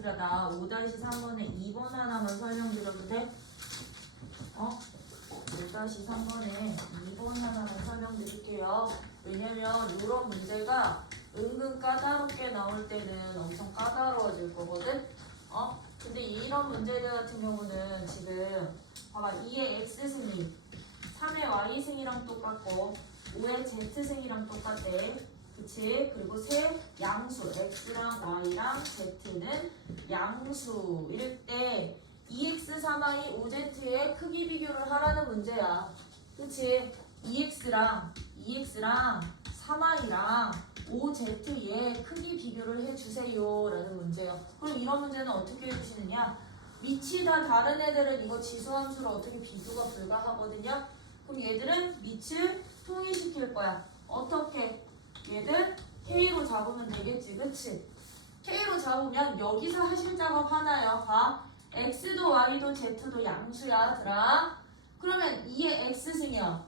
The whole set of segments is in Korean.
얘들아 나 5-3번에 2번 하나만 설명드려도 돼? 5-3번에 2번 하나만 설명드릴게요. 왜냐면 이런 문제가 은근 까다롭게 나올 때는 엄청 까다로워질 거거든? 근데 이런 문제들 같은 경우는 지금 봐봐 2의 x승이 3의 y승이랑 똑같고 5의 z승이랑 똑같대. 그치? 그리고 세 양수 x랑 y랑 z는 양수일 때 2x 3y 5z의 크기 비교를 하라는 문제야. 그치? 2x랑 3y랑 5z의 크기 비교를 해주세요 라는 문제야. 그럼 이런 문제는 어떻게 해주시느냐? 위치 다 다른 애들은 이거 지수함수로 어떻게 비교가 불가하거든요. 그럼 얘들은 위치를 통일시킬 거야. 어떻게? 얘들 K로 잡으면 되겠지. 그치? K로 잡으면 여기서 하실 작업 하나요. 봐. X도 Y도 Z도 양수야 들아. 그러면 2의 X승이요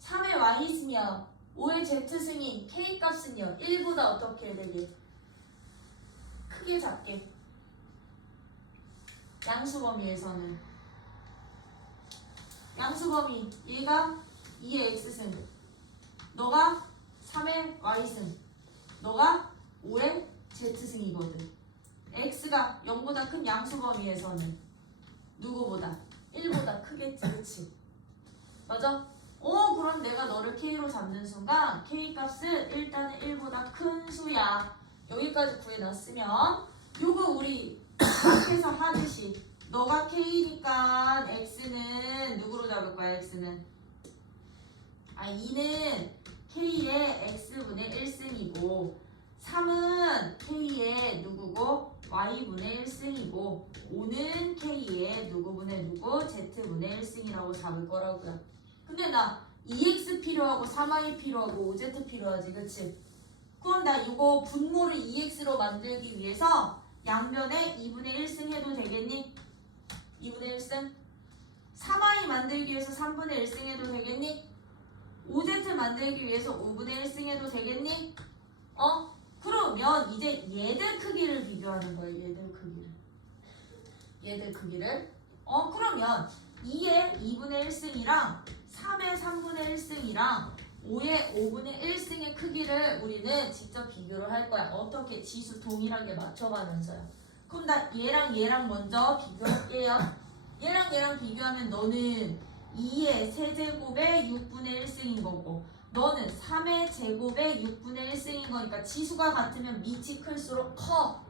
3의 Y승이요 5의 Z승이 K 값은요 1보다 어떻게 해야 되게? 크게 잡게. 양수 범위에서는 양수 범위 얘가 2의 X승 너가 3의 Y승 너가 5의 Z승이거든. X가 0보다 큰 양수 범위에서는 누구보다? 1보다 크겠지. 그치? 맞아? 그럼 내가 너를 K로 잡는 순간 K 값은 일단은 1보다 큰 수야. 여기까지 구해놨으면 요거 우리 앞에서 하듯이 너가 K니까 X는 누구로 잡을 거야? X는 2는 K의 X분의 1승이고 3은 K의 누구고? Y분의 1승이고 5는 K의 누구분의 누구? Z분의 1승이라고 잡을 거라고요. 근데 나 2x 필요하고 3y 필요하고 5z 필요하지. 그치? 그럼 나 이거 분모를 2x로 만들기 위해서 양변에 2분의 1승 해도 되겠니? 2분의 1승? 3y 만들기 위해서 3분의 1승 해도 되겠니? 5z 만들기 위해서 5분의 1승 해도 되겠니? 그러면 이제 얘들 크기를 비교하는 거예요. 얘들 크기를. 그러면 2의 2분의 1승이랑 3의 3분의 1승이랑 5의 5분의 1승의 크기를 우리는 직접 비교를 할 거야. 어떻게? 지수 동일하게 맞춰가면서요. 그럼 나 얘랑 먼저 비교할게요. 얘랑 비교하면 너는 2의 세제곱의 6분의 1승인 거고 너는 3의 제곱의 6분의 1승인 거니까 지수가 같으면 밑이 클수록 커.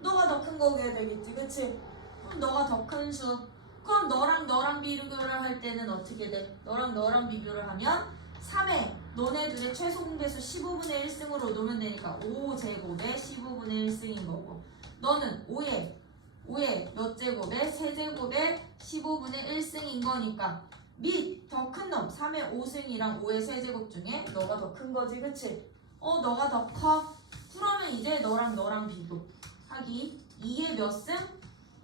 너가 더 큰 거게 되겠지. 그치? 그럼 너가 더 큰 수. 그럼 너랑 비교를 할 때는 어떻게 돼? 너랑 비교를 하면 3의 너네들의 최소 공배수 15분의 1승으로 놓으면 되니까 5제곱의 15분의 1승인 거고 너는 5의 몇 제곱의 세제곱의 15분의 1승인 거니까 밑 더 큰 놈 3의 5승이랑 5의 세제곱 중에 너가 더 큰 거지. 그치? 너가 더 커. 그러면 이제 너랑 비교하기 2의 몇 승?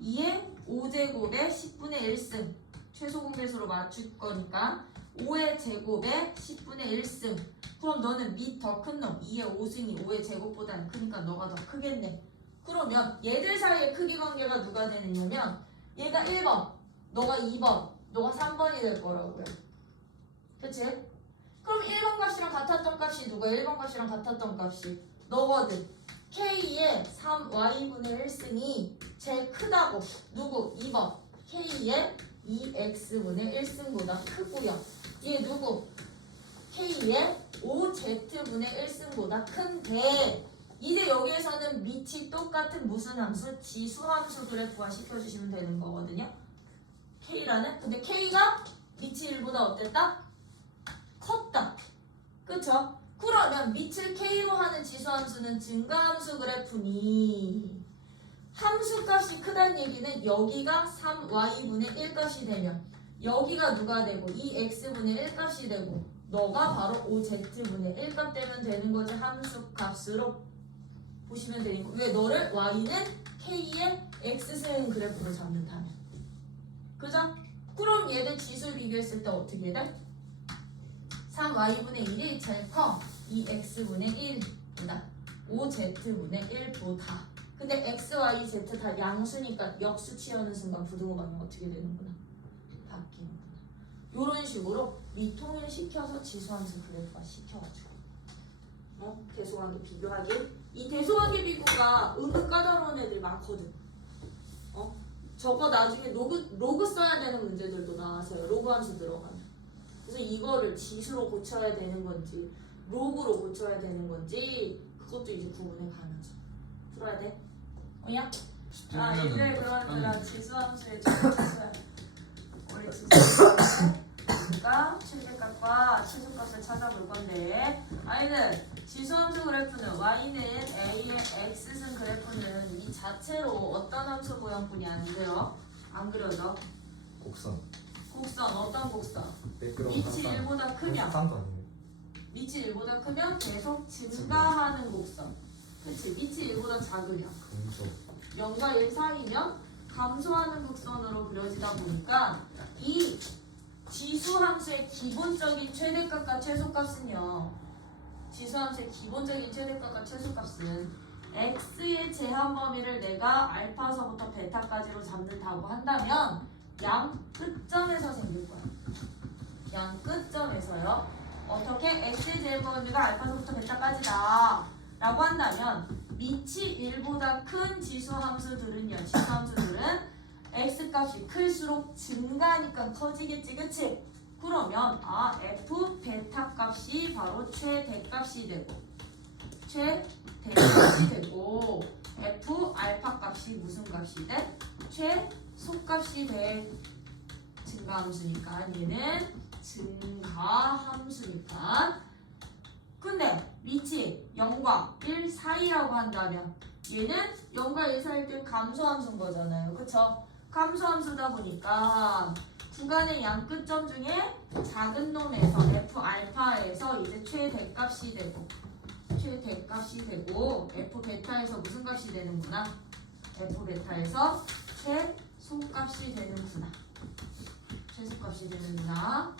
2의 5제곱의 10분의 1승 최소 공배수로 맞출 거니까 5의 제곱의 10분의 1승. 그럼 너는 밑 더 큰 놈 2의 5승이 5의 제곱보다는 크니까 너가 더 크겠네. 그러면 얘들 사이의 크기 관계가 누가 되느냐면 얘가 1번 너가 2번 너가 3번이 될 거라고요. 그치? 그럼 1번 값이랑 같았던 값이 누가 1번 값이랑 같았던 값이 너거든. K의 3y분의 1승이 제일 크다고. 누구? 2번 K의 2x분의 1승보다 크고요. 얘 누구? K의 5z분의 1승보다 큰데 이제 여기에서는 밑이 똑같은 무슨 함수? 지수함수들을 부화시켜주시면 되는 거거든요. K라는? 근데 K가 밑이 1보다 어땠다? 컸다. 그쵸? 그러면 밑을 K로 하는 지수함수는 증가함수 그래프니 함수값이 크다는 얘기는 여기가 3y분의 1값이 되면 여기가 누가 되고 2x분의 1값이 되고 너가 바로 5z분의 1값 되면 되는 거지. 함수값으로 보시면 되니까. 왜? 너를 y는 K의 x승 그래프로 잡는다면. 그죠? 그럼 얘들 지수 비교했을 때 어떻게 돼? 3y분의 1이 제일 커 2x분의 1보다 5z분의 1보다. 근데 x, y, z 다 양수니까 역수 취하는 순간 부등호 방향 어떻게 되는구나? 바뀌는구나. 요런 식으로 미통일시켜서 지수함수 그래프화 시켜가지고 대소관계 비교하기. 이 대소관계 비교가 은근 까다로운 애들이 많거든. 저거 나중에 로그 써야 되는 문제들도 나와서요. 로그 함수 들어가면. 그래서 이거를 지수로 고쳐야 되는 건지 로그로 고쳐야 되는 건지 그것도 이제 구분에 가능하죠. 풀어야 돼. 야? 이제 그런 지수함수의 최소야. 우리 지수함수가 최대값과 최소값을 찾아볼 건데 아이는 지수함수 그래프는 y는 a의 x승 그래프는 이 자체로 어떤 함수 모양뿐이 안 돼요. 안 그려져? 곡선. 곡선 어떤 곡선? 매끄러운 밑이 1보다 크면 쌍도 아니에요. 밑이 1보다 크면 계속 증가하는 곡선. 그치? 밑이 1보다 작으면 그렇죠. 0과 1 사이면 감소하는 곡선으로 그려지다 보니까 이 지수함수의 기본적인 최대값과 최소값은요. 지수함수의 기본적인 최대값과 최소값은 x의 제한 범위를 내가 알파서부터 베타까지로 잡는다고 한다면 양 끝점에서 생길 거야. 양 끝점에서요. 어떻게 x의 제한 범위가 알파서부터 베타까지다 라고 한다면 밑이 1보다 큰 지수함수들은요. 지수함수들은 x값이 클수록 증가하니까 커지겠지. 그치? 그러면 f 베타 값이 바로 최대값이 되고 최대값이 되고 f 알파 값이 무슨 값이 돼? 최소값이 돼. 증가함수니까 얘는 증가함수니까. 근데 밑이 0과 1 사이라고 한다면 얘는 0과 1 사이일 때 감소함수인 거잖아요. 그쵸? 감소함수다 보니까 구간의 양 끝점 중에 작은 놈에서 f 알파에서 이제 최대값이 되고 f 베타에서 무슨 값이 되는구나? f 베타에서 최소값이 되는구나. 최소값이 되는구나.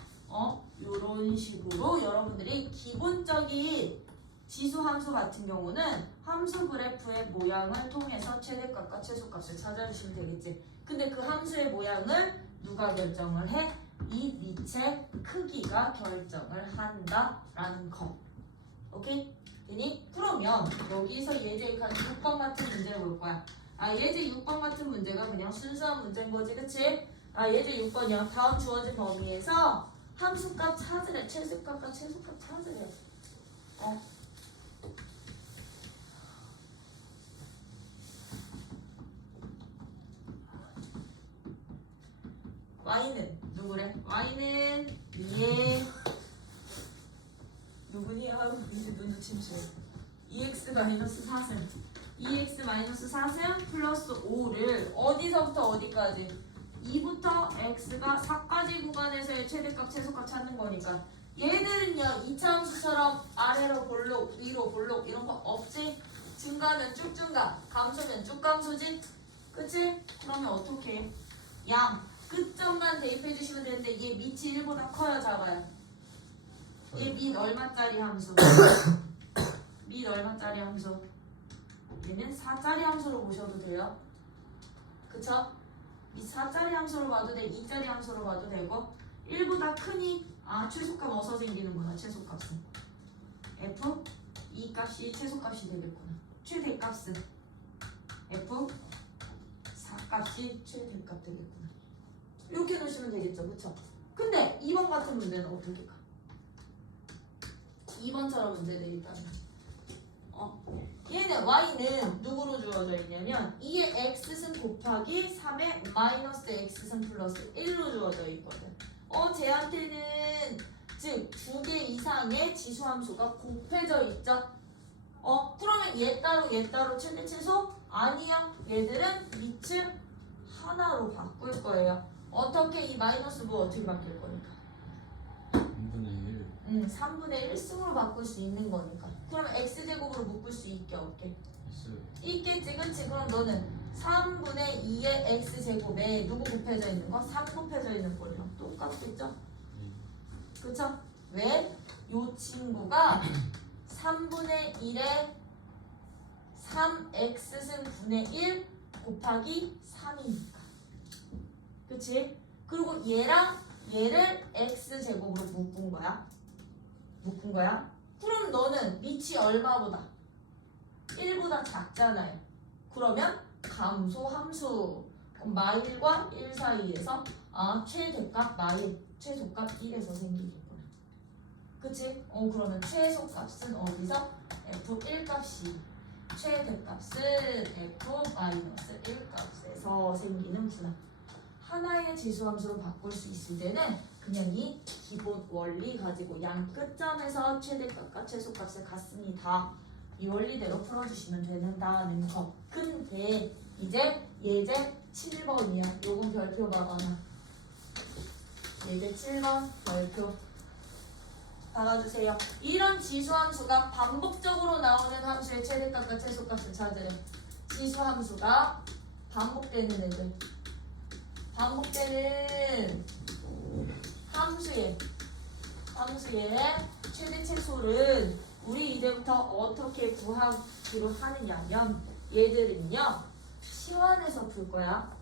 요런 식으로 여러분들이 기본적인 지수함수 같은 경우는 함수 그래프의 모양을 통해서 최대값과 최소값을 찾아주시면 되겠지. 근데 그 함수의 모양을 누가 결정을 해? 이 밑의 크기가 결정을 한다라는 거. 오케이? 되니? 그러면 여기서 예제 6번 같은 문제를 볼 거야. 예제 6번 같은 문제가 그냥 순수한 문제인 거지. 그치? 예제 6번이요. 다음 주어진 범위에서 함수값 찾으래. 최소값과 최소값 찾으래. y는 누구래? y는 2의 누구니? 아유 이제 눈도 침수해. 2x-4승 2x-4승 플러스 5를 어디서부터 어디까지? 2부터 x가 4까지 구간에서의 최대값 최소값 찾는 거니까 얘들은요 2차 함수처럼 아래로 볼록 위로 볼록 이런 거 없지? 증가는 쭉 증가 감소면 쭉 감소지? 그치? 그러면 어떻게 해? 양 끝점만 대입해 주시면 되는데 얘 밑이 1보다 커요 작아요? 얘 밑 얼마짜리 함수? 밑 얼마짜리 함수? 얘는 4짜리 함수로 보셔도 돼요. 그쵸? 이 4짜리 함수로 봐도 돼, 2짜리 함수로 봐도 되고 1보다 크니 최소값 어디서 생기는구나. 최소값은 f 2값이 최소값이 되겠구나. 최대값은 f 4값이 최대값 되겠구나. 이렇게 놓으시면 되겠죠. 그쵸? 근데 2번 같은 문제는 어떻게 가? 2번처럼 문제 내있다면 얘는 y는 누구로 주어져 있냐면 2의 x승 곱하기 3의 마이너스 x승 플러스 1로 주어져 있거든. 쟤한테는 즉 2개 이상의 지수함수가 곱해져 있죠. 그러면 얘 따로 최대 최소? 아니야. 얘들은 밑을 하나로 바꿀 거예요. 어떻게 이 마이너스 뭐 어떻게 바뀔 거니까? 3분의 1. 3분의 1승으로 바꿀 수 있는 거니까. 그럼 x제곱으로 묶을 수 있게 없게? 있겠지. 그치? 그럼 너는 3분의 2의 x제곱에 누구 곱해져 있는 거? 3 곱해져 있는 꼴이랑 똑같겠죠? 그쵸? 왜? 요 친구가 3분의 1의 3x승 분의 1 곱하기 3이니까. 그치? 그리고 얘랑 얘를 x제곱으로 묶은 거야. 묶은 거야. 그럼 너는 밑이 얼마보다? 1보다 작잖아요. 그러면 감소 함수. 마일과 1 사이에서 최대값 마일, 최소값 1에서 생기겠구나. 그치? 그러면 최소값은 어디서? f1 값이 최대값은 f-1 값에서 생기는구나. 하나의 지수함수로 바꿀 수 있을 때는 그냥 이 기본 원리 가지고 양 끝점에서 최대값과 최소값을 갖습니다. 이 원리대로 풀어주시면 된다는 거. 근데 이제 예제 7번이야. 요건 별표 박아놔. 예제 7번 별표 박아주세요. 이런 지수함수가 반복적으로 나오는 함수의 최대값과 최소값을 찾으래. 지수함수가 반복되는 애들. 반복되는 함수의 최대 최소를 우리 이제부터 어떻게 구하기로 하느냐면 얘들은요 시환해서 풀 거야.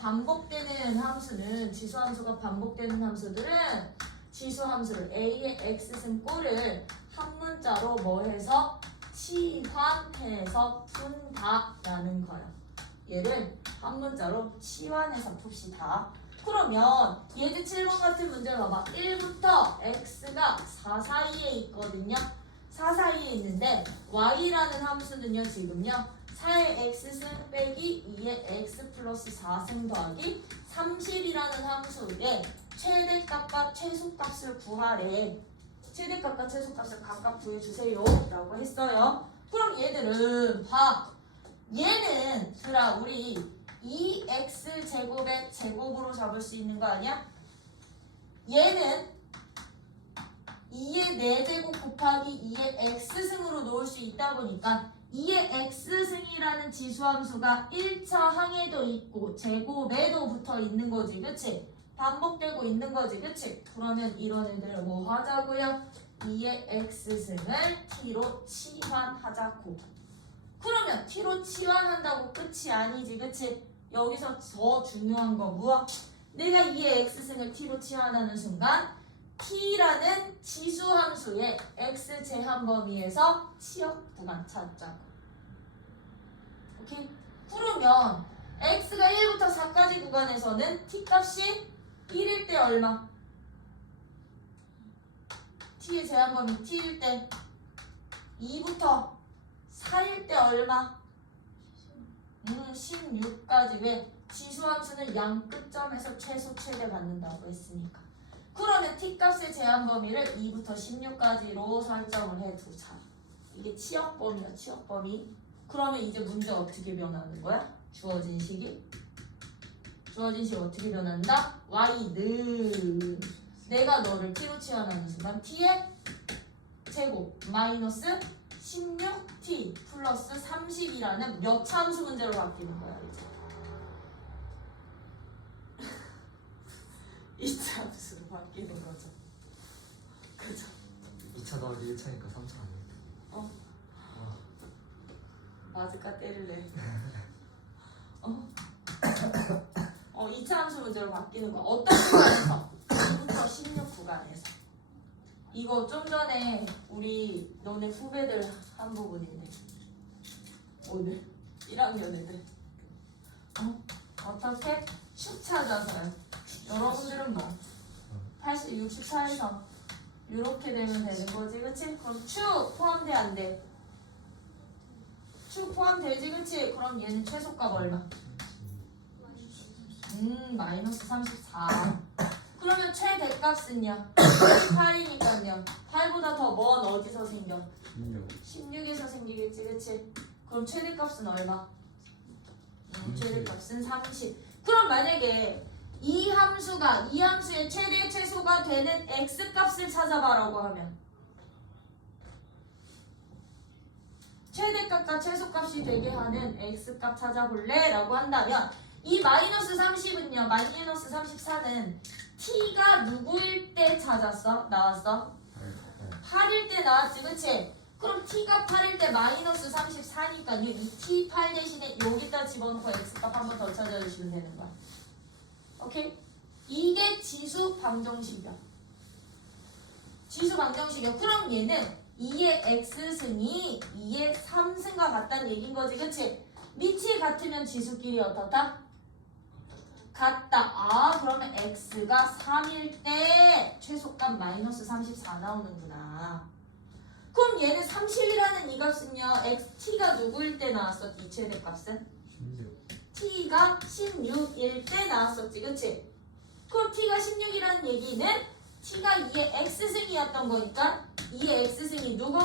반복되는 함수는 지수함수가 반복되는 함수들은 지수함수를 a의 x승 꼴을 한 문자로 뭐 해서 치환해서 푼다라는 거야. 얘를 한 문자로 치환해서 풉시다. 그러면 예제 7번 같은 문제 봐봐. 1부터 x가 4 사이에 있거든요. 4 사이에 있는데 y라는 함수는요 지금요 4의 x승 빼기 2의 x 플러스 4승 더하기 30이라는 함수에 최대값과 최소값을 구하래. 최대값과 최소값을 각각 구해주세요 라고 했어요. 그럼 얘들은 봐. 얘는 우리 2x 제곱의 제곱으로 잡을 수 있는 거 아니야? 얘는 2의 4제곱 곱하기 2의 x승으로 놓을 수 있다 보니까 2의 x승이라는 지수함수가 1차 항에도 있고 제곱에도 붙어 있는 거지. 그치? 반복되고 있는 거지. 그치? 그러면 이런 애들 뭐 하자고요? 2의 x승을 t로 치환하자고. 그러면 t로 치환한다고 끝이 아니지. 그치? 여기서 더 중요한 거 무엇? 내가 2의 x승을 t로 치환하는 순간 t라는 지수함수의 x 제한 범위에서 치역 구간 찾자고. 오케이? 그러면 x가 1부터 4까지 구간에서는 t 값이 1일 때 얼마? t의 제한 범위 t일 때 2부터 4일 때 얼마? 16까지. 왜? 지수함수는 양 끝점에서 최소 최대 받는다고 했으니까. 그러면 t값의 제한 범위를 2부터 16까지로 설정을 해두자. 이게 치역 범위야. 치역 범위. 그러면 이제 문제 어떻게 변하는 거야? 주어진 식이 어떻게 변한다? y는 내가 너를 t로 치환하는 순간 t의 제곱 마이너스 16t 플러스 30이라는 몇 참수 문제로 바뀌는 거야. 이제 2차 함수로 바뀌는 거죠. 그죠? 2차 더하기 1차니까 3차 아니에요? 맞을까 때릴래. 2차 함수 문제로 바뀌는 거. 어떤 구간에서? 2부터 16 구간에서. 이거 좀 전에 우리 너네 후배들 한 부분인데 오늘 1학년 애들 어떻게? 축 찾아서요. 여러분들은 뭐 80, 64에서 이렇게 되면 되는 거지. 그치? 그럼 축 포함돼 안 돼? 축 포함되지. 그치? 그럼 얘는 최소값 얼마? 마이너스 34. 그러면 최대값은요? 18이니까요. 8보다 더 먼 어디서 생겨? 16에서 생기겠지. 그치? 그럼 최대값은 얼마? 최대값은 30. 그럼 만약에 이 함수의 최대 최소가 되는 x값을 찾아봐라고 하면 최대값과 최소값이 되게 하는 x값 찾아볼래? 라고 한다면 이 마이너스 30은요, 마이너스 34는 t가 누구일 때 찾았어? 나왔어? 8일 때 나왔지. 그치? 그럼 t가 8일 때 마이너스 34니까요. 이 t8 대신에 여기다 집어넣고 x값 한 번 더 찾아주시면 되는 거야. 오케이? 이게 지수 방정식이야. 지수 방정식이야. 그럼 얘는 2의 x승이 2의 3승과 같다는 얘기인 거지. 그치? 밑이 같으면 지수끼리 어떻다? 같다. 아, 그러면 x가 3일 때 최소값 마이너스 34 나오는구나. 그럼 얘는 30이라는 이 값은요. t가 누구일 때 나왔었지? 최대값은? 16. t가 16일 때 나왔었지. 그치? 그럼 t가 16이라는 얘기는 t가 2의 x승이었던 거니까 2의 x승이 누구?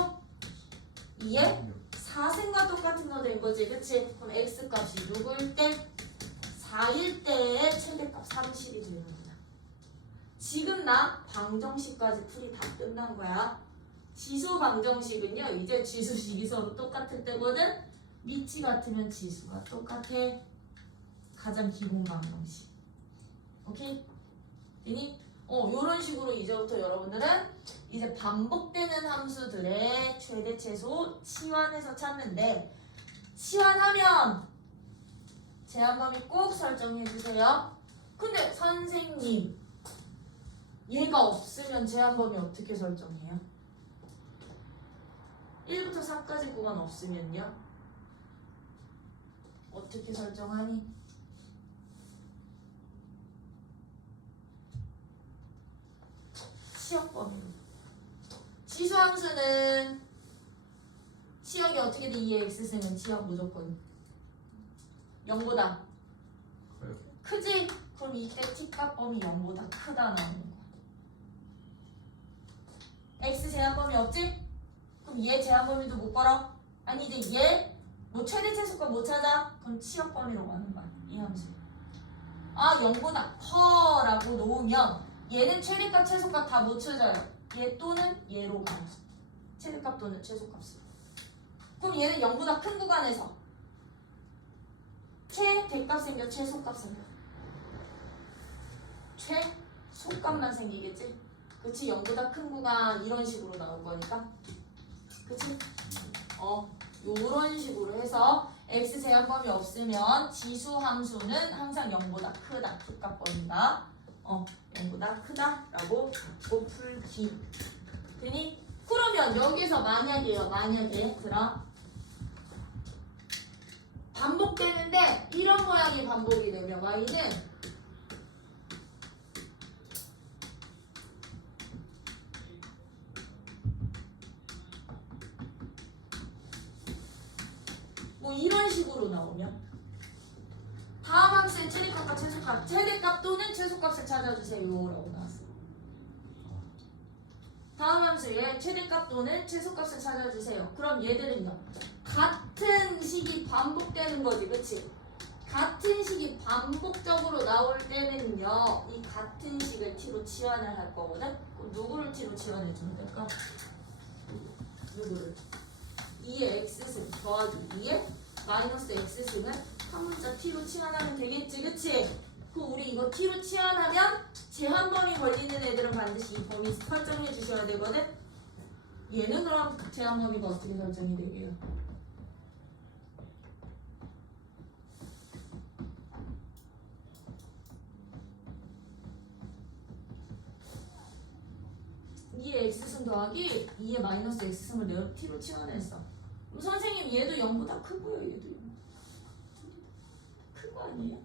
2의 4승과 똑같은 거 된 거지. 그치? 그럼 x값이 누구일 때? 4일 때의 최대값 30이 되는 거야. 지금 나 방정식까지 풀이 다 끝난 거야. 지수 방정식은요. 이제 지수식이 서로 똑같을 때거든. 밑이 같으면 지수가 똑같아. 가장 기본 방정식. 오케이? 되니? 요런 식으로 이제부터 여러분들은 이제 반복되는 함수들의 최대 최소 치환해서 찾는데 치환하면 제한범위 꼭 설정해 주세요. 근데 선생님 얘가 없으면 제한범위 어떻게 설정해요? 1부터 4까지 구간 없으면요? 어떻게 설정하니? 치역범위로. 지수함수는 치역이 어떻게든 2의 x승은 치역 무조건 0보다 커요. 크지? 그럼 이때 t값 범위 0보다 크다 나오는 거야. x 제한범위 없지? 그럼 얘 제한범위도 못 걸어? 아니 이제 얘 뭐 최대 최소값 못 찾아? 그럼 치역 범위로 가는 거야. 이 함수. 아 0보다 커라고 놓으면 얘는 최대값 최소값 다 못 찾아요. 얘 또는 얘로 가요. 최대값 또는 최소값으로. 그럼 얘는 0보다 큰 구간에서 최대값 생겨 최소값 생겨. 최소값만 생기겠지? 그치? 0보다 큰 구간 이런 식으로 나올 거니까. 그치? 요런 식으로 해서 x 제한범위 없으면 지수 함수는 항상 0보다 크다. t값 범위가 0보다 크다라고 잡고 풀기. 되니? 그러면 여기서 만약에 얘들아 반복되는데 이런 모양이 반복이 되면 y는 뭐 이런 식으로 나오면 다음 함수의 최대값과 최소값, 최대값 또는 최소값을 찾아주세요 라고 나왔어. 다음 함수의 최대값 또는 최소값을 찾아주세요. 그럼 얘들은요 같은 식이 반복되는 거지. 그치? 같은 식이 반복적으로 나올 때는요 이 같은 식을 t로 치환을 할 거거든. 그럼 누구를 t로 치환해 주면 될까? 누구를? 2의 x승 더하기 2의 마이너스 x승을 한 문자 t로 치환하면 되겠지. 그치? 그럼 우리 이거 t로 치환하면 제한범위 걸리는 애들은 반드시 이 범위 설정해 주셔야 되거든. 얘는 그럼 제한범위가 어떻게 설정이 되게요? 이의 x승 더하기 2의 마이너스 x승을 내가 t로 치환했어. 그럼 선생님 얘도 0보다 크고요. 얘도 0보다 큰 거 아니에요?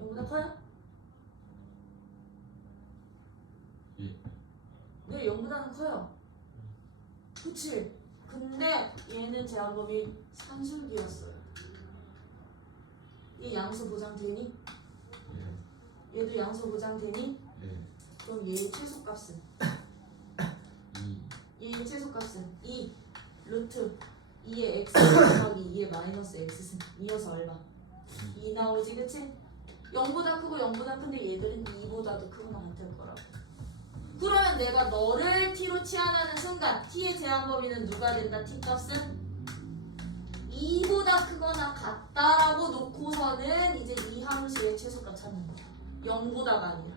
0보다 커요? 예. 네, 0보다는 커요. 그치? 근데 얘는 제한범위 산술기였어요. 이 양수 보장되니? 예. 얘도 양수 보장되니? 예. 그럼 얘의 최소값은? 2. 얘의 최소값은 2 루트 2의 x 더하기 2의 마이너스 x승 이어서 얼마? 2 나오지. 그치? 0보다 크고 0보다 큰데 얘들은 2보다도 크거나 같을 거라고. 그러면 내가 너를 t로 치환하는 순간 t의 제한범위는 누가 된다? t값은 2보다 크거나 같다라고 놓고서는 이제 이 함수의 최소값 찾는 거야. 0보다가 아니라.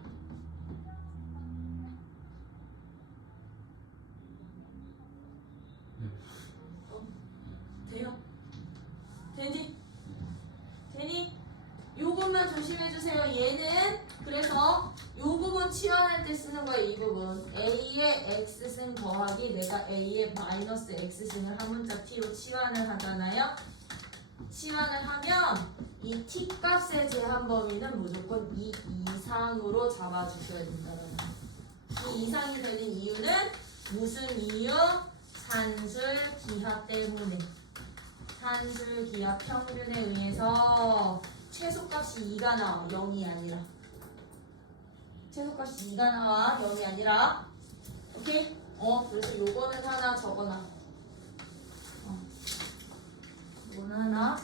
되니? 되니? 요것만 조심해주세요. 얘는 그래서 요 부분 치환할 때 쓰는 거야. 이 부분 a의 x승 더하기 내가 a의 마이너스 x승을 한 문자 t로 치환을 하잖아요. 치환을 하면 이 t 값의 제한 범위는 무조건 이 이상으로 잡아주셔야 된다는 거예요. 이 이상이 되는 이유는 무슨 이유? 산술 기하 때문에. 산술 기하 평균에 의해서 최소값이 2가 나와. 0이 아니라. 최소값이 2가 나와. 0이 아니라. 오케이? 그래서 요거는 하나 적어놔. 요거는 하나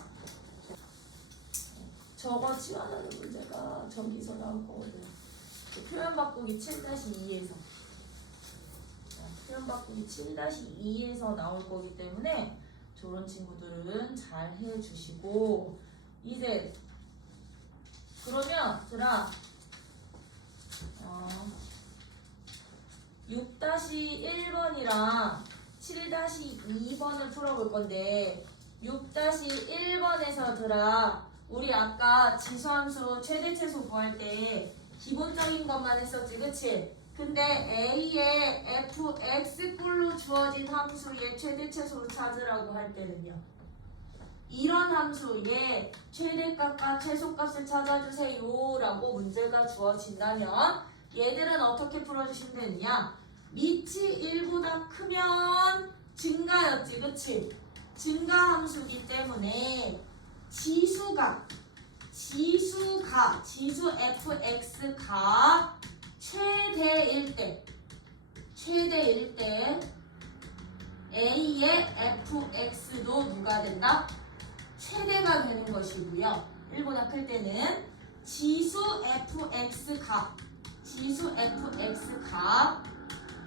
저거 치환하는 문제가 저기서 나올 거거든. 표현 바꾸기 7-2에서 표현 바꾸기 7-2에서 나올 거기 때문에 저런 친구들은 잘 해주시고 이제 그러면 들아 6-1번이랑 7-2번을 풀어볼 건데 6-1번에서 들아 우리 아까 지수함수 최대 최소 구할 때 기본적인 것만 했었지 그치? 근데 A의 fx꼴로 주어진 함수의 최대 최소를 찾으라고 할 때는요 이런 함수의 최대값과 최소값을 찾아주세요 라고 문제가 주어진다면 얘들은 어떻게 풀어주시면 되느냐 밑이 1보다 크면 증가였지 그치? 증가함수기 때문에 지수 fx가 최대일 때 a의 fx도 누가 된다? 최대가 되는 것이고요. 1보다 클 때는 지수 fx가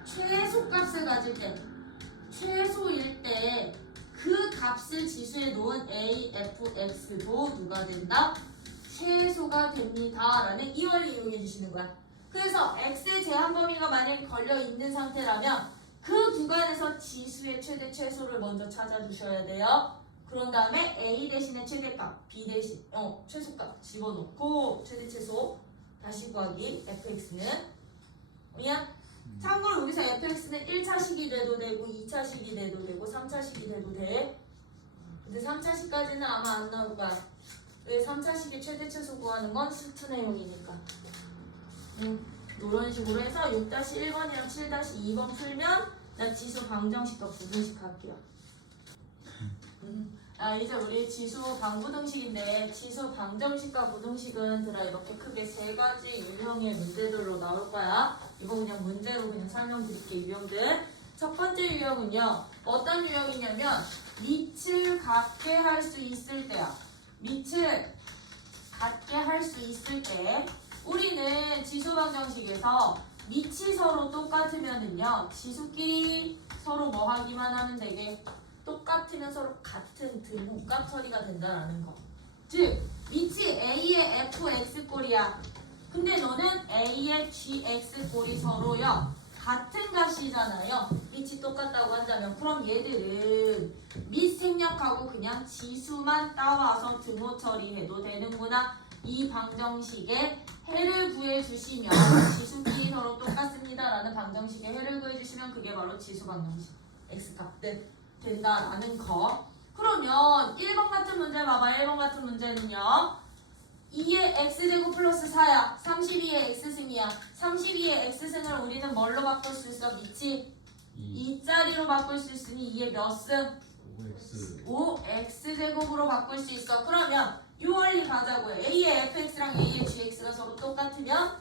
최소값을 가질 때 최소일 때 그 값을 지수에 놓은 AFX도 누가 된다? 최소가 됩니다. 라는 이 원리 이용해 주시는 거야. 그래서 X의 제한 범위가 만약에 걸려 있는 상태라면 그 구간에서 지수의 최대 최소를 먼저 찾아주셔야 돼요. 그런 다음에 A 대신에 최대값, B 대신 최소값 집어넣고 최대 최소 다시 구하기 fx는 뭐냐? 참고로 여기서 fx는 1차식이 돼도 되고 2차식이 돼도 되고 3차식이 돼도 돼. 근데 3차식까지는 아마 안 나올 거야. 왜 3차식의 최대 최소 구하는 건 스트 내용이니까. 이런 식으로 해서 6-1번이랑 7-2번 풀면 나 지수 방정식과 부등식 할게요. 이제 우리 지수 방부등식인데 지수 방정식과 부등식은 들어 이렇게 크게 세 가지 유형의 문제들로 나올 거야. 이거 그냥 문제로 그냥 설명드릴게 유형들. 첫 번째 유형은요. 어떤 유형이냐면 밑을 같게 할 수 있을 때야. 밑을 같게 할 수 있을 때 우리는 지수 방정식에서 밑이 서로 똑같으면은요. 지수끼리 서로 뭐 하기만 하면 되게 똑같으면 서로 같은 등호값 처리가 된다라는 거. 즉 밑이 A의 fx꼴이야. 근데 너는 A의 gx꼴이 서로요. 같은 값이잖아요. 밑이 똑같다고 한다면 그럼 얘들은 밑 생략하고 그냥 지수만 따와서 등호 처리해도 되는구나. 이 방정식의 해를 구해주시면 지수끼리 서로 똑같습니다라는 방정식의 해를 구해주시면 그게 바로 지수 방정식 x값들 된다라는 거. 그러면 1번 같은 문제 봐봐. 1번 같은 문제는요. 2의 x제곱 플러스 4야. 32의 x승이야. 32의 x승을 우리는 뭘로 바꿀 수 있어? 밑이 2짜리로 바꿀 수 있으니 2의 몇 승? 5x제곱으로 바꿀 수 있어. 그러면 이 원리 가자고요. A의 fx랑 A의 gx가 서로 똑같으면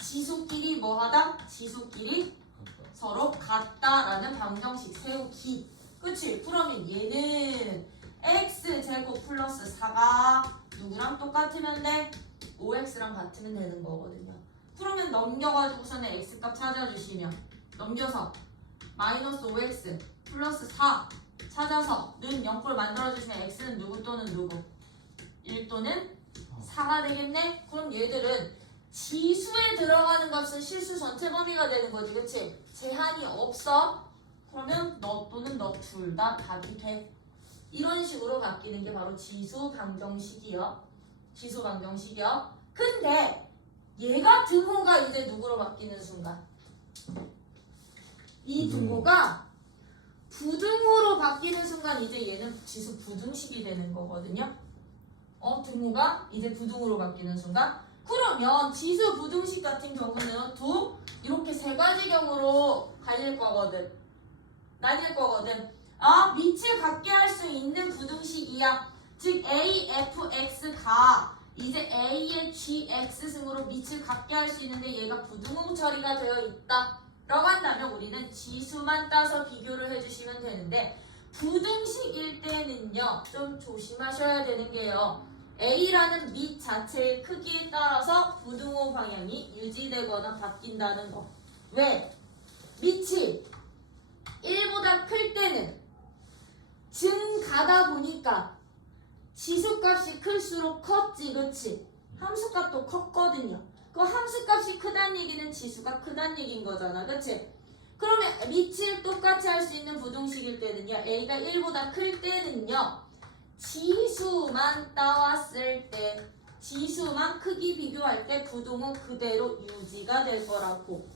지수끼리 뭐하다? 지수끼리 서로 같다라는 방정식 세우기. 그치? 그러면 얘는 x제곱 플러스 4가 누구랑 똑같으면 돼? 5x랑 같으면 되는 거거든요. 그러면 넘겨가지고서는 x값 찾아주시면 넘겨서 마이너스 5x 플러스 4 찾아서 는 0꼴 만들어주시면 x는 누구 또는 누구? 1 또는 4가 되겠네? 그럼 얘들은 지수에 들어가는 값은 실수 전체 범위가 되는 거지. 그치? 제한이 없어? 그러면 너 또는 너 둘 다 답이 돼. 이런 식으로 바뀌는 게 바로 지수 방정식이요. 지수 방정식이요. 근데 얘가 등호가 이제 누구로 바뀌는 순간 이 등호가 부등호로 바뀌는 순간 이제 얘는 지수 부등식이 되는 거거든요. 등호가 이제 부등호로 바뀌는 순간 그러면 지수 부등식 같은 경우는 이렇게 세 가지 경우로 나뉠 거거든. 밑을 갖게 할 수 있는 부등식이야. 즉 A, F, X가 이제 A의 GX승으로 밑을 갖게 할 수 있는데 얘가 부등호 처리가 되어 있다 라고 한다면 우리는 지수만 따서 비교를 해주시면 되는데 부등식일 때는요 좀 조심하셔야 되는 게요 A라는 밑 자체의 크기에 따라서 부등호 방향이 유지되거나 바뀐다는 거. 왜? 밑이 1보다 클 때는 증가다 보니까 지수값이 클수록 컸지, 그치? 함수값도 컸거든요. 그 함수값이 크다는 얘기는 지수가 크다는 얘기인 거잖아, 그치? 그러면 밑을 똑같이 할 수 있는 부등식일 때는요, A가 1보다 클 때는요, 지수만 따왔을 때, 지수만 크기 비교할 때 부등호 그대로 유지가 될 거라고.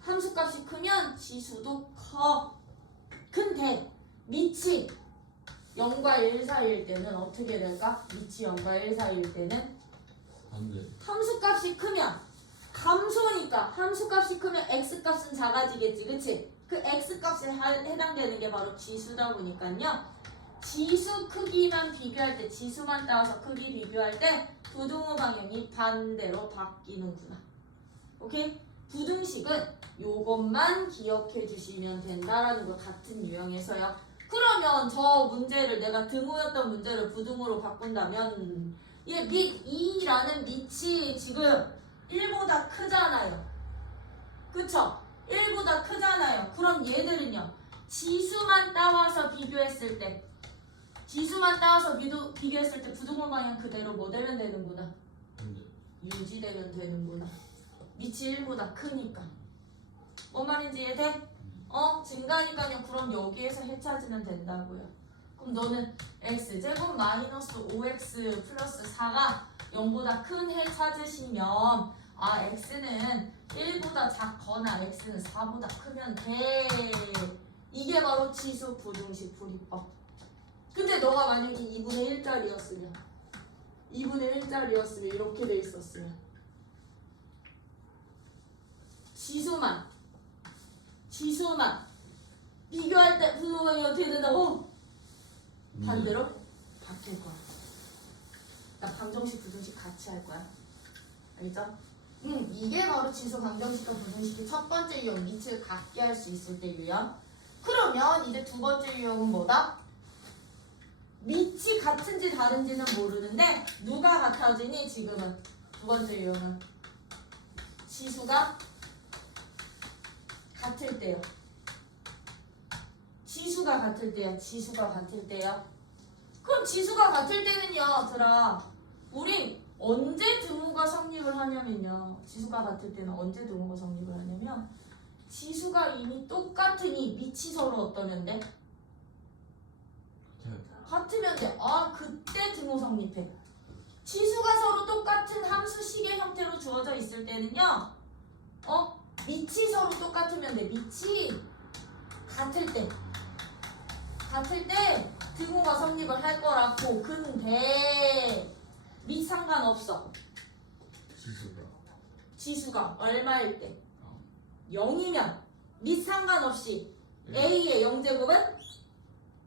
함수값이 크면 지수도 커. 근데 밑이 0과 1 사이일 때는 어떻게 될까? 밑이 0과 1 사이일 때는 반대. 함수값이 크면 감소니까 함수값이 크면 x값은 작아지겠지, 그치? 그 x값에 해당되는 게 바로 지수다 보니까요 지수 크기만 비교할 때 지수만 따와서 크기 비교할 때 부등호 방향이 반대로 바뀌는구나. 오케이? 부등식은 요것만 기억해 주시면 된다라는 거 같은 유형에서요. 그러면 저 문제를 내가 등호였던 문제를 부등호로 바꾼다면 얘 밑 2라는 밑이 지금 1보다 크잖아요. 그쵸? 1보다 크잖아요. 그럼 얘들은요. 지수만 따와서 비교했을 때 비교했을 때 부등호 방향 그대로 뭐 되면 되는구나. 반대. 유지되면 되는구나. 밑이 1보다 크니까. 뭔 말인지 이해돼? 증가니까요. 그럼 여기에서 해 찾으면 된다고요. 그럼 너는 x제곱 마이너스 5x 플러스 4가 0보다 큰 해 찾으시면 x는 1보다 작거나 x는 4보다 크면 돼. 이게 바로 지수 부등식 풀이법. 근데 너가 만약에 2분의 1짜리였으면 이렇게 돼 있었으면 지수만 비교할 때 부등호방이 어떻게 된다고? 반대로 바뀔 거야. 나 방정식 부등식 같이 할 거야. 알겠죠? 이게 바로 지수 방정식과 부등식의 첫 번째 유형, 밑을 갖게 할 수 있을 때 유형. 그러면 이제 두 번째 유형은 뭐다? 밑이 같은지 다른지는 모르는데 누가 같아지니 지금은? 두 번째 유형은 지수가 같을 때요. 지수가 같을 때요. 그럼 지수가 같을 때는요, 우리 언제 등호가 성립을 하냐면요. 지수가 같을 때는 언제 등호가 성립을 하냐면 지수가 이미 똑같으니 밑이 서로 어떠면 돼? 같으면 돼. 그때 등호 성립해. 지수가 서로 똑같은 함수식의 형태로 주어져 있을 때는요. 밑이 서로 똑같으면 돼. 밑이 같을 때 등호가 성립을 할 거라고. 근데 밑 상관없어. 지수가 얼마일 때? 0이면 밑 상관없이 A의 0제곱은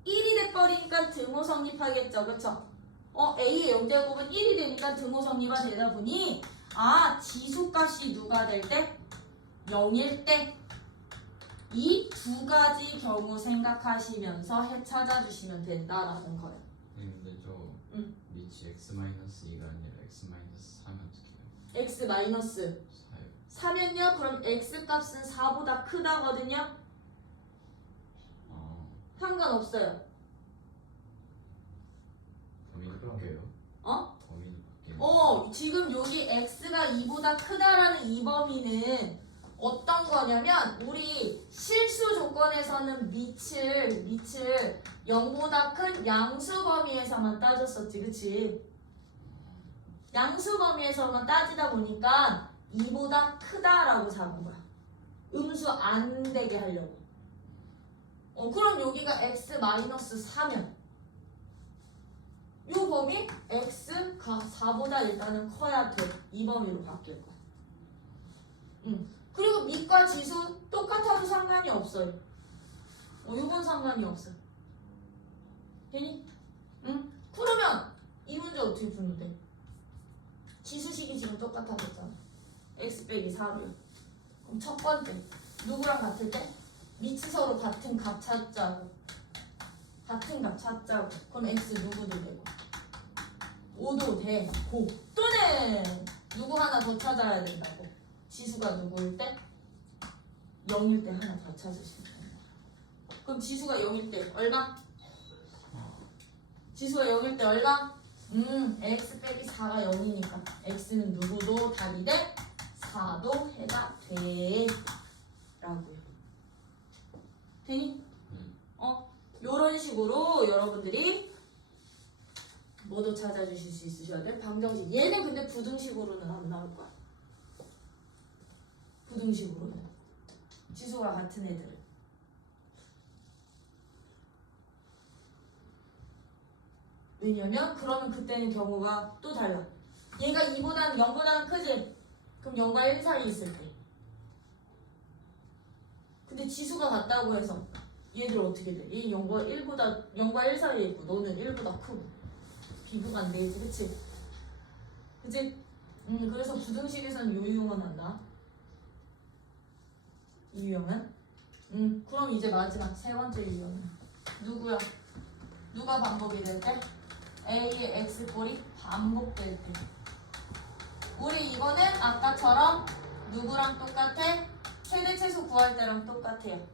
1이 돼버리니까 등호 성립하겠죠. 그쵸? A의 0제곱은 1이 되니까 등호 성립이 되다 보니 지수값이 누가 될 때? 0일 때 이 두 가지 경우 생각하시면서 해 찾아주시면 된다라는 거예요. 근데 저 밑이 x-2가 아니라 x-4면 어떻게 해요? x-4면요? 그럼 x값은 4보다 크다거든요? 상관없어요. 범위는 바뀌어요? 범위는 바뀌어요? 지금 여기 x가 2보다 크다라는 이 범위는 어떤 거냐면 우리 실수 조건에서는 밑을 0보다 큰 양수 범위에서만 따졌었지, 그치? 양수 범위에서만 따지다 보니까 2보다 크다라고 잡은 거야. 음수 안 되게 하려고. 그럼 여기가 x-4면 요 범위 x가 4보다 일단은 커야 돼. 이 범위로 바뀔 거야. 그리고 밑과 지수 똑같아도 상관이 없어요. 요건 상관이 없어. 되니? 응? 그러면 이 문제 어떻게 푸는데? 지수식이 지금 똑같아졌잖아. x 빼기 4로요. 그럼 첫 번째 누구랑 같을 때? 밑이 서로 같은 값 찾자고. 같은 값 찾자고. 그럼 x 누구도 되고 5도 되고 또는 누구 하나 더 찾아야 된다고. 지수가 누구일 때? 0일 때 하나 더 찾으시면 됩니다. 그럼 지수가 0일 때 얼마? 지수가 0일 때 얼마? x 빼기 4가 0이니까 x는 누구도 답이 돼? 4도 해가 돼 라고요. 되니? 요런 식으로 여러분들이 뭐도 찾아주실 수 있으셔야 돼? 방정식. 얘는 근데 부등식으로는 안 나올 거야. 부등식으로는. 지수가 같은 애들은. 왜냐면 그러면 그때는 경우가 또 달라. 얘가 2보다는 0보다는 크지? 그럼 0과 1 사이에 있을 때. 근데 지수가 같다고 해서 얘들 어떻게 돼? 얘 0과 1 사이에 있고 너는 1보다 크고 비교가 안 되지, 그치? 그치? 그래서 부등식에서는 요 유형은 안 나. 이 유형은? 그럼 이제 마지막 세 번째 유형은 누구야? 누가 반복이 될 때? A의 x꼴이 반복될 때. 우리 이거는 아까처럼 누구랑 똑같아? 최대 최소 구할 때랑 똑같아요.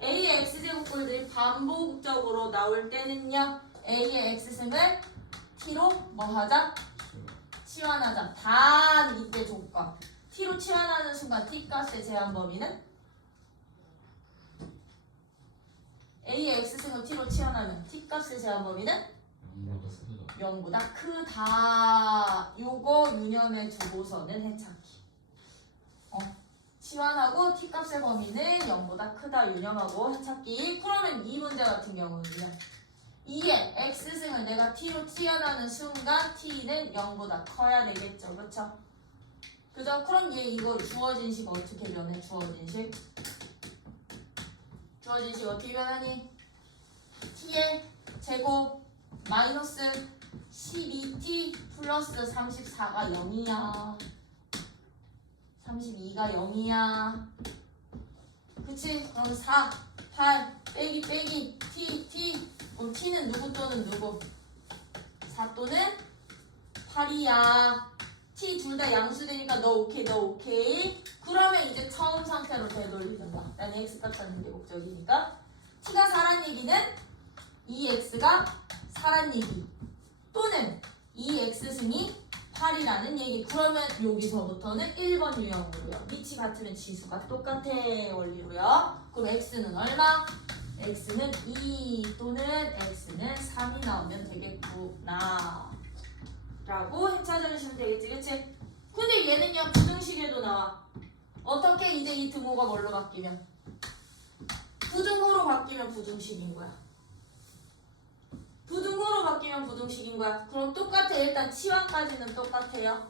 A의 x제곱꼴들이 반복적으로 나올 때는요, A의 x승을 t로 뭐 하자? 치환하자. 단 이때 조건. t로 치환하는 순간 t값의 제한 범위는 A의 x승을 t로 치환하면 t값의 제한 범위는 0보다 크다. 요거 유념해 두고서는 해찾기. 치환하고 t값의 범위는 0보다 크다 유념하고 해찾기. 그러면 이 문제 같은 경우는요, 2의 x승을 내가 t로 치환하는 순간 t는 0보다 커야 되겠죠, 그쵸? 그죠? 그럼 얘 이거 주어진 식 어떻게 변해? 주어진 식 어떻게 변하니? t의 제곱 마이너스 12t 플러스 34가 0이야. 32가 0이야. 그치? 그럼 4, 8, 빼기, t. 그럼 t는 누구 또는 누구? 4 또는 8이야. t 둘 다 양수되니까 너 오케이. 그러면 이제 처음 상태로 되돌리는 거야. 난 x값 찾는 게 목적이니까. t가 4란 얘기는 2x가 4란 얘기. 또는 2x승이 8이라는 얘기. 그러면 여기서부터는 1번 유형으로요. 밑이 같으면 지수가 똑같아 원리로요. 그럼 x는 얼마? x는 2 또는 x는 3이 나오면 되겠구나 라고 해찾아주시면 되겠지, 그치? 근데 얘는요 부등식에도 나와. 어떻게 이제 이 등호가 뭘로 바뀌면? 부등호로 바뀌면 부등식인 거야. 부등호로 바뀌면 부등식인 거야. 그럼 똑같아. 일단 치환까지는 똑같아요.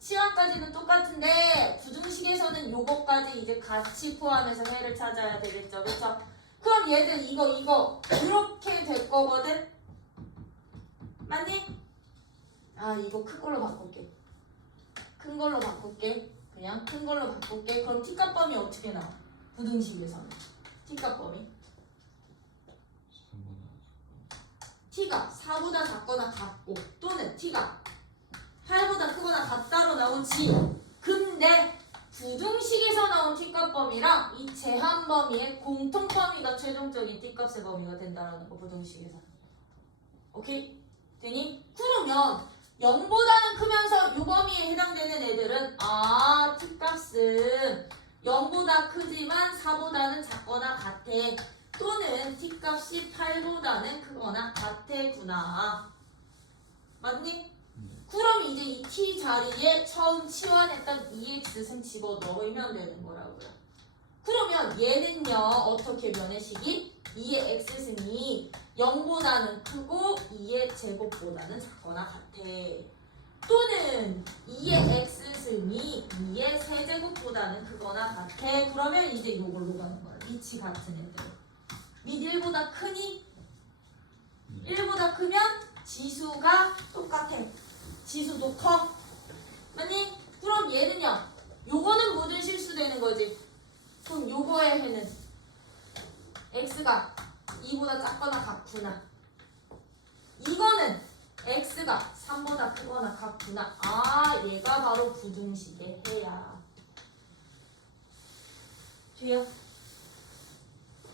치환까지는 똑같은데 부등식에서는 요거까지 이제 같이 포함해서 해를 찾아야 되겠죠, 그쵸? 그럼 얘들 이거 이렇게 될 거거든? 맞니? 이거 큰 걸로 바꿀게. 그냥 큰 걸로 바꿀게. 그럼 t값 범위 어떻게 나와? 부등식에서는 t값 범위 t가 4보다 작거나 같고 또는 t가 8보다 크거나 같다로 나오지. 근데 부등식에서 나온 t값 범위랑 이 제한 범위의 공통 범위가 최종적인 t값의 범위가 된다라는 거, 부등식에서. 오케이? 되니? 그러면 0보다는 크면서 이 범위에 해당되는 애들은 t값은 0보다 크지만 4보다는 작거나 같아. 또는 t값이 8보다는 크거나 같애구나. 맞니? 그럼 이제 이 t 자리에 처음 치환했던 ex승 집어넣으면 되는 거라고요. 그러면 얘는요 어떻게 변해식이 2의 x승이 0보다는 크고 2의 제곱보다는 작거나 같아. 또는 2의 x승이 2의 세제곱보다는 크거나 같아. 그러면 이제 이걸로 가는 거야. 밑이 같은 애들. 밑 1보다 크니? 1보다 크면 지수가 똑같아. 지수도 커. 맞니? 그럼 얘는요. 요거는 모든 실수되는 거지. 그럼 요거의 해는 x가 2보다 작거나 같구나. 이거는 x가 3보다 크거나 같구나. 아, 얘가 바로 부등식의 해야. 돼요?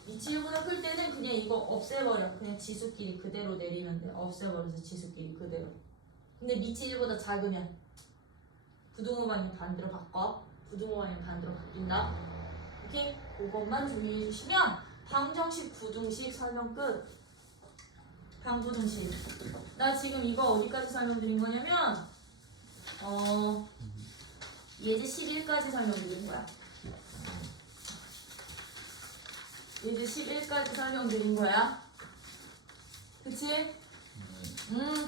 밑이 1보다 클 때는 그냥 이거 없애버려. 그냥 지수끼리 그대로 내리면 돼. 없애버려서 지수끼리 그대로. 근데 밑이 1보다 작으면 부등호반이 반대로 바꿔. 부등호반이 반대로 바뀐다. 오케이? 그것만 주의해 주시면 방정식, 부등식 설명 끝. 방부등식. 나 지금 이거 어디까지 설명드린 거냐면 예제 11까지 설명드린 거야. 예제 11까지 설명드린 거야. 그치?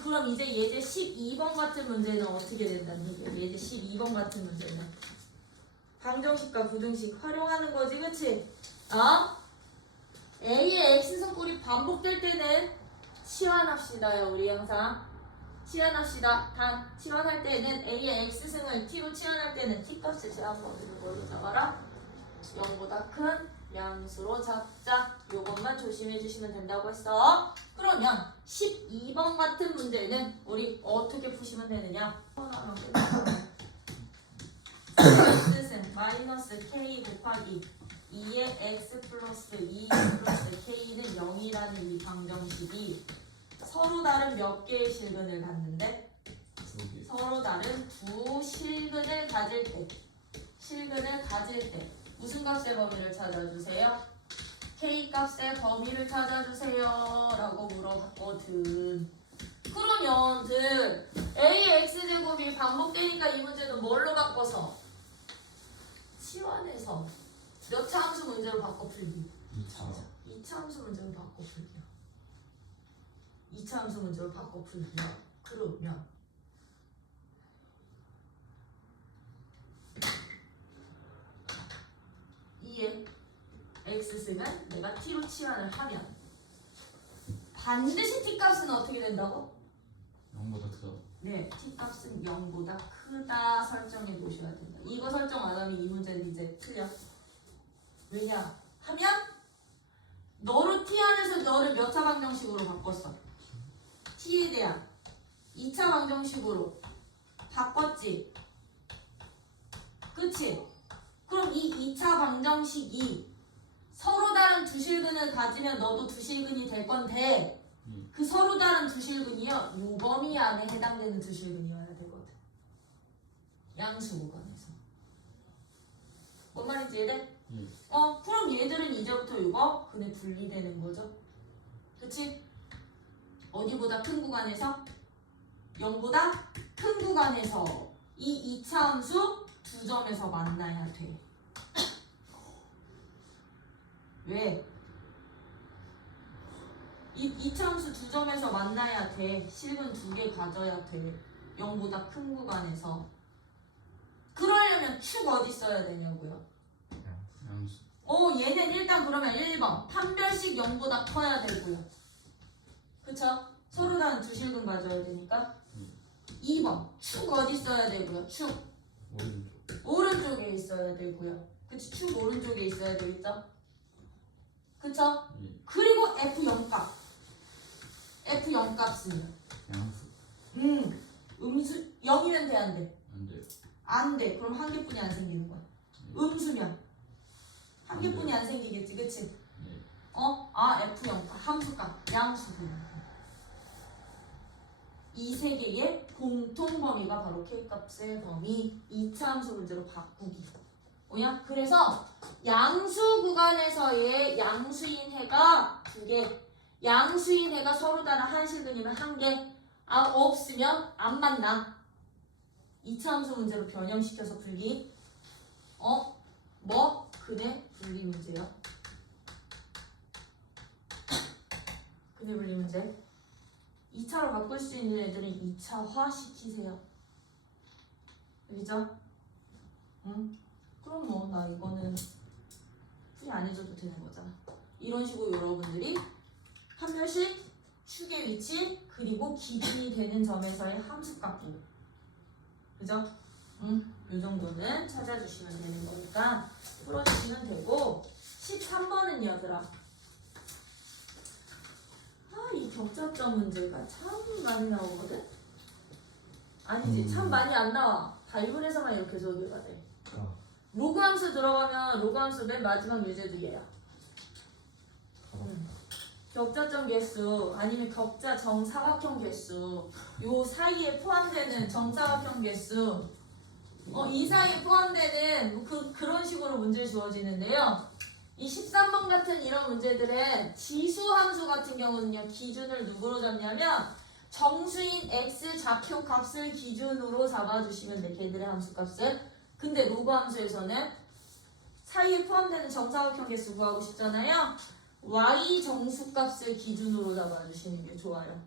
그럼 이제 예제 12번 같은 문제는 어떻게 된다는 얘기야? 예제 12번 같은 문제는 방정식과 부등식 활용하는 거지, 그치? A의 x승꼴이 반복될 때는 치환합시다요, 우리 항상. 치환합시다. 단, 치환할 때는 A의 x승을 t로 치환할 때는 t값을 제한범위를 뭘로 잡아라? 0보다 큰 양수로 잡자. 요것만 조심해 주시면 된다고 했어. 그러면 12번 같은 문제는 우리 어떻게 푸시면 되느냐? x승 마이너스 k 곱하기 2의 x 플러스 2 플러스 k는 0이라는 이 방정식이 서로 다른 몇 개의 실근을 갖는데? 서로 다른 두 실근을 가질 때 무슨 값의 범위를 찾아주세요? k 값의 범위를 찾아주세요 라고 물어봤거든. 그러면 a의 x제곱이 반복되니까 이 문제는 뭘로 바꿔서? 치환해서 몇 차 함수 문제로 바꿔 풀기? 2차 함수 문제로 바꿔 풀기야. 2차 함수 문제로 바꿔 풀기야. 그러면 이에 x승은 내가 t로 치환을 하면 반드시 t값은 어떻게 된다고? 0보다 크다. 네, t값은 0보다 크다 설정해 놓으셔야 된다. 이거 설정 안 하면 이 문제는 이제 틀려. 왜냐? 하면 너로 t 안에서 너를 몇 차 방정식으로 바꿨어? t에 대한 2차 방정식으로 바꿨지? 그치? 그럼 이 2차 방정식이 서로 다른 두 실근을 가지면 너도 두 실근이 될 건데 그 서로 다른 두 실근이요 요 범위 안에 해당되는 두 실근이어야 되거든. 양수 구간에서. 뭔 말인지 이해돼? 그럼 얘들은 이제부터 이거 근에 분리되는 거죠. 그치? 어디보다 큰 구간에서? 0보다 큰 구간에서 이 2차 함수 두 점에서 만나야 돼. 왜? 이 2차 함수 두 점에서 만나야 돼. 실근 두 개 가져야 돼. 0보다 큰 구간에서. 그러려면 축 어디 써야 되냐고요? 양수. 얘는 일단 그러면 1번 판별식 0보다 커야 되고요. 그쵸? 서로 다른 두 실근 가져야 되니까 2번 축 어디 써야 되고요? 축 오른쪽에 있어야 되고요. 그치? 축 오른쪽에 있어야 되겠죠? 그쵸? 그리고 F0값 F0값은요? 양수. 음수 0이면 돼 안 돼? 안 돼요. 안 돼. 그럼 한 개뿐이 안 생기는 거야. 음수면 한 개뿐이 안 생기겠지, 그치? 네. F0값 함수값 양수분 이 세 개의 공통 범위가 바로 K값의 범위 2차 함수 문제로 바꾸기. 뭐냐? 그래서 양수 구간에서의 양수인 해가 2개, 양수인 해가 서로 다른 한실근이면 1개, 없으면 안 만나. 2차 함수 문제로 변형시켜서 풀기. 근해 분리 문제요. 근해 분리 문제. 2차로 바꿀 수 있는 애들은 2차화 시키세요. 알겠죠? 응? 그럼 뭐 나 이거는 풀이 안 해줘도 되는 거잖아. 이런 식으로 여러분들이 한 명씩 축의 위치 그리고 기준이 되는 점에서의 함수값. 그죠? 응? 요 정도는 찾아주시면 되는 거니까 풀어주시면 되고 13번은 얘들아. 이 격자점 문제가 참 많이 나오거든? 아니지, 참 많이 안 나와. 발문에서만 이렇게 조교가 돼. 로그 함수 들어가면 로그 함수 맨 마지막 유제도 얘야. 격자점 개수 아니면 격자 정사각형 개수 요 사이에 포함되는 정사각형 개수 이 사이에 포함되는 그런 식으로 문제 주어지는데요. 이 13번 같은 이런 문제들은 지수함수 같은 경우는요. 기준을 누구로 잡냐면 정수인 x 좌표 값을 기준으로 잡아주시면 돼. 걔들의 함수값을. 근데 로그 함수에서는 사이에 포함되는 정사각형 개수 구하고 싶잖아요. y 정수값을 기준으로 잡아주시는 게 좋아요.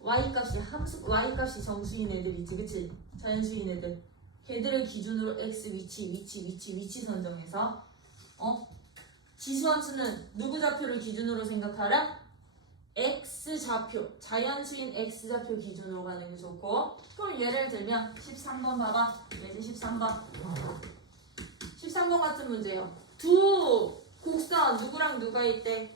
y 값이 정수인 애들이지, 그치? 자연수인 애들. 걔들을 기준으로 x 위치 선정해서 지수함수는 누구 좌표를 기준으로 생각하라? x 좌표, 자연수인 x 좌표 기준으로 가는 게 좋고. 그럼 예를 들면 13번 봐봐. 예제 13번. 13번 같은 문제요. 두 곡선 누구랑 누가 있대?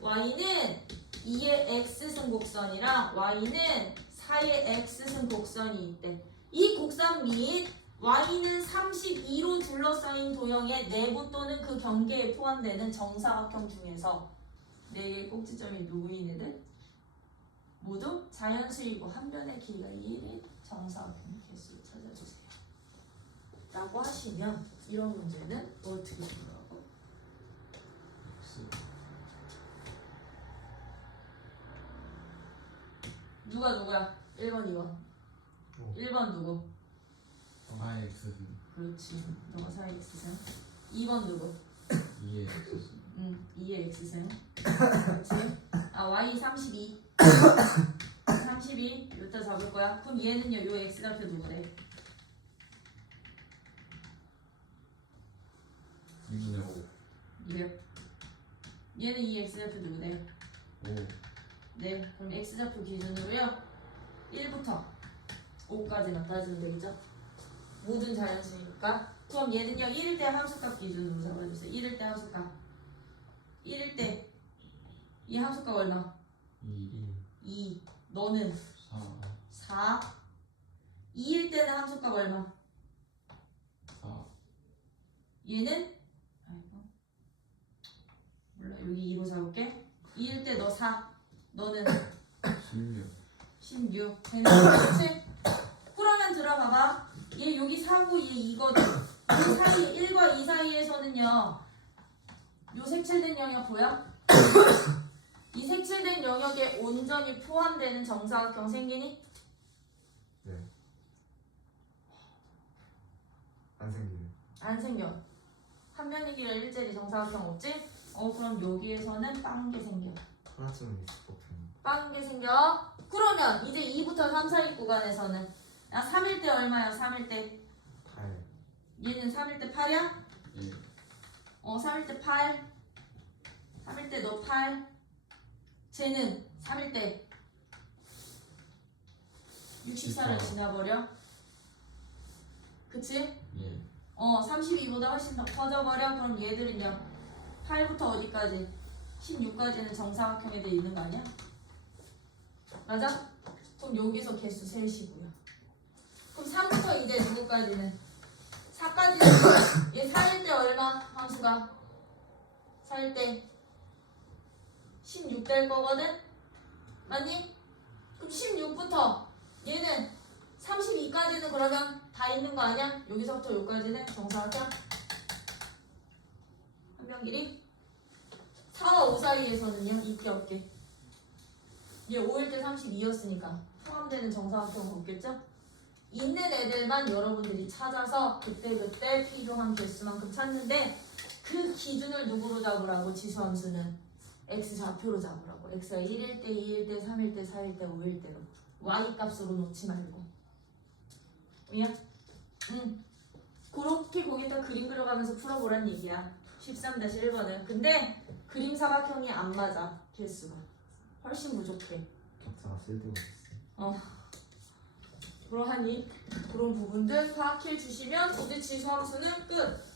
y는 2의 x승 곡선이랑 y는 4의 x승 곡선이 있대. 이 곡선 및 y는 32로 둘러싸인 도형의 내부 또는 그 경계에 포함되는 정사각형 중에서 4개의 꼭지점이 누구인 애들? 모두 자연수이고 한 변의 길이가 1인 정사각형 개수를 찾아주세요. 라고 하시면 이런 문제는 어떻게 풀어라고? 누구야? 1번, 2번. 1번 누구? 4x 그렇지. 너가 4x승. 2번 누구? 2의 x승 2의 x승. 그렇지. y 32. 32. 여기다 잡을 거야. 그럼 얘는요. 요 x좌표 누구래? 2분의 5 200. 얘는 이 x좌표 누구래? 5 네. 그럼 x좌표 기준으로요. 1부터 5까지만 따지면 되겠죠? 모든 자연수니까. 그럼 얘는요. 1일 때 함수값 기준으로 잡아주세요. 1일 때 함수값. 1일 때 이 함수값 얼마? 2. 너는 4. 2일 때는 함수값 얼마? 4 얘는 몰라. 여기 2로 잡을게. 2일 때 너 4. 너는 16. 되는 거지? 그러면 들어봐봐. 얘 여기 4고 얘 2거든. 이 사이 1과 2 사이에서는요. 요 색칠된 영역 보여? 이 색칠된 영역에 온전히 포함되는 정사각형 생기니? 네. 안 생기네. 안 생겨. 한 변의 길이가 일자리 정사각형 없지? 그럼 여기에서는 빵개 생겨. 하나쯤은 있을 법한. 빵개 생겨. 그러면 이제 2부터 3 사이 구간에서는 3일 때 얼마야? 3일 때 8. 얘는 3일 때 8이야? 예 3일 때 8. 3일 때 너 8. 쟤는 3일 때 64를 지나버려. 그치? 예 32보다 훨씬 더 커져버려. 그럼 얘들은요 8부터 어디까지? 16까지는 정사각형에 돼 있는 거 아니야? 맞아? 그럼 여기서 개수 셋이고요. 그럼 3부터 이제 누구까지는? 4까지는 얘 4일 때 얼마? 함수가 4일 때 16 될 거거든? 맞니? 그럼 16부터 얘는 32까지는 그러면 다 있는 거 아니야? 여기서부터 여기까지는 정사각형 한변 길이 4와 5 사이에서는요 있게 없게 얘 5일 때 32였으니까 포함되는 정사각형은 없겠죠? 있는 애들만 여러분들이 찾아서 그때그때 필요한 개수만큼 찾는데 그 기준을 누구로 잡으라고 지수함수는 x좌표로 잡으라고 x가 1일 때 2일 때 3일 때 4일 때 5일 때로 y 값으로 놓지 말고 뭐야? 그렇게 거기다 그림 그려가면서 풀어보란 얘기야 13-1번은 근데 그림 사각형이 안 맞아 개수가 훨씬 부족해 격차가 쓸데가 없어. 그러하니 그런 부분들 파악해 주시면 이제 지수함수는 끝